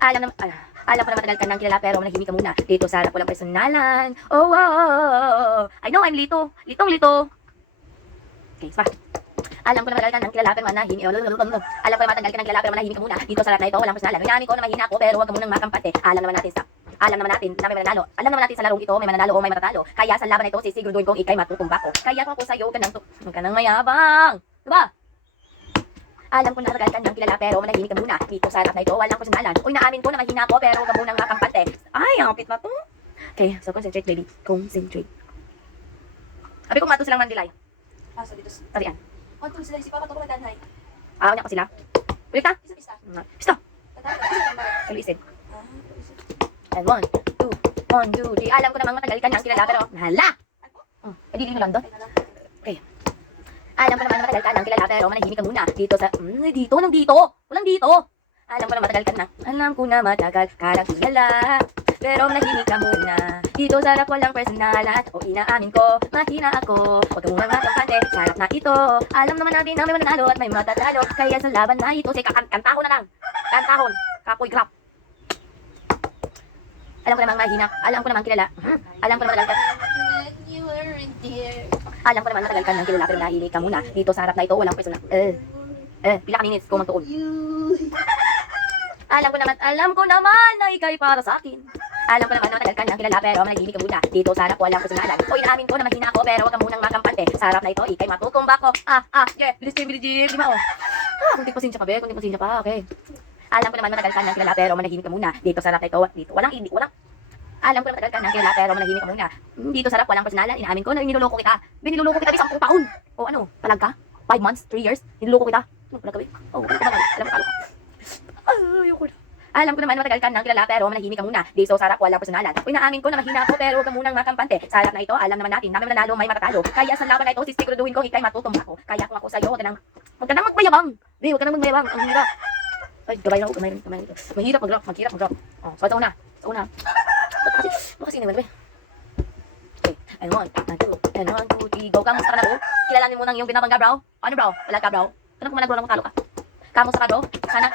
Alam ko na matagal ka nang kilala pero manahimik ka muna. Dito sa harap walang personalan. Oh, oh, oh, oh, oh. I know I'm Lito. Litong-lito. Okay, pa. Alam ko na matagal ka nang kilala pero manahimik. Alam ko na matagal ka nang kilala pero manahimik ka muna. Dito sa harap na ito walang personalan. Inamin ko na mahina ako pero huwag ka munang makampante. Alam naman natin na may mananalo. Alam naman natin sa larong ito may mananalo o may matatalo. Kaya sa laban na ito sisiguraduhin kong ikay matutumba ko. Kaya kung ako sa'yo huwag ka nang mayabang. Diba? Alam ko na matagal ka nang kilala pero manahimik ka muna. Dito sa harap na ito walang personalan. Uy, naamin ko na mahina ako pero huwag ka munang makampante. Ay, ang kapit na to. Okay, so concentrate baby. Concentrate. Sabi ko mato silang mandilay. So dito. Tarian. Mato sila si Papa to ko danhay. Niya ko sila. Ulit ka? Isa. Pisto. Tatawag ko sa kamay. Kalisin. And 1, 2, 3. Alam ko namang matagal ka nang kilala pero hala. Di lang doon. Okay. Alam ko naman matagal ka nang kilala pero manahimik ka muna. Dito sa nandito. Walang dito. Alam ko na matagal ka na. Alam ko na matagal ka nang kilala pero manahimik ka muna. Dito sa harap walang personalan. O inaamin ko, mahina ako. Huwag ka munang makampante sa harap na ito. Alam naman natin na may mananalo at may matatalo. Kaya sa laban na ito, say kantahon na lang. Kantahon. Kapoy grap. Alam ko namang mahina. Alam ko namang kilala. Alam ko naman matagal ka. When you weren't there. Alam ko naman matagal ka nang kilala pero nahihili ka muna. Dito sa harap na ito walang personal. Pila ka minutes ko magtuon. Alam ko naman na ikay para sa akin. Alam ko naman na matagal ka nang kilala pero manahimik ka muna. Dito sa harap walang personalan. O inaamin ko na mahina ako pero huwag ka munang makampante. Sa harap na ito ikay matutumba ko. Yeah. Bilis Jim. Di ba kunting pasensya pa be. Okay. Alam ko naman matagal ka nang kilala pero manahimik ka muna. Dito sa harap na ito. Walang. Alam ko na matagal ka nang kilala pero manahimik ka muna. Dito sa harap walang personalan. Inaamin ko na niloloko kita. Niloloko kita di 10 taon. O ano? Palag ka? 5 months? 3 years? Niloloko kita? Palag ka ba? Alam ko. Ayoko na. Alam ko naman matagal ka nang kilala pero manahimik ka muna. Dito sa harap walang personalan. Uy, naamin ko na mahina ako pero huwag ka munang makampante. Sa harap na ito, alam naman natin na may mananalo, may matatalo. Kaya sa laban na ito, sisiguraduhin ko ikay matutumba ko. Kaya kung ako sa'yo, huwag ka nang magmayabang. Huwag ka nang magmayabang. Ang hirap. Ay, gabay na ako. Mahirap mag-drop. So ito una. Kasi naman, okay. And 1, 2, 3, go. Kamusta ka na, bro? Kilalanin mo nang yung binabangga, bro. Ano, bro? Wala ka, bro. Tanong ko man nagro talo ka. Kamusta ka, bro? Sana,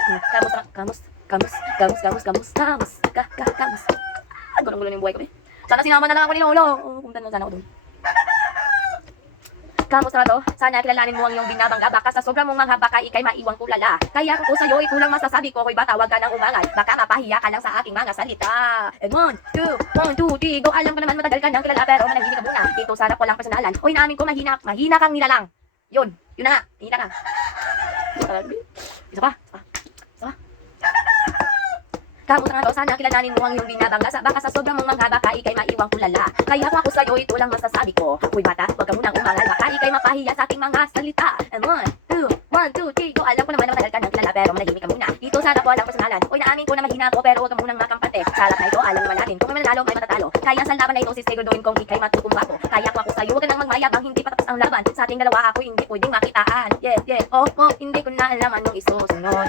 kamus. Gulo-gulo na yung buhay ko, eh. Sana sinama na lang ako ni Lolo. Pumunta na sana ako dun. Kamusta ka, bro? Sana kilalanin mo ang iyong binabangga. Baka sa sobrang mong mga baka ikay maiwang kulala. Kaya kung sa'yo, ikulang masasabi ko, hoy bata, wag ka nang umangal. Baka mapahiya ka lang sa aking mga salita. And 1, 2, 3, go. Alam ko naman matagal ka nang kilala pero manahimik ka muna. Dito sa harap walang personalan. Uy, naamin ko mahina kang nilalang. Yun na nga, mahina ka. Isa pa. Kamusta nga, sana kilalanin mo ang iyong binabangga. Baka sa sobrang mong mga baka ikay maiwang kulala. Kaya kung ako sa'yo, ito lang masasabi ko. Uy bata, wag ka munang umangal. Baka ikay mapahiya sa aking mga salita. And 1, 2, 3, go. Alam ko naman na matagal ka nang kilala pero manahimik ka muna. Dito sa harap walang personalan. Uy, naamin ko na mahina ako pero huwag ka munang makampante. Sa harap na ito, alam naman natin kung may mananalo, may matatalo. Kaya sa laban na ito, sisiguraduhin kong ikay matutumba ko. Kaya kung ako sa'yo, huwag ka nang magmayabang. Hindi pa tapos ang laban. Sa ating dalawa ako hindi pwedeng makitaan. Yeah. Hindi ko na alam anong isusunod.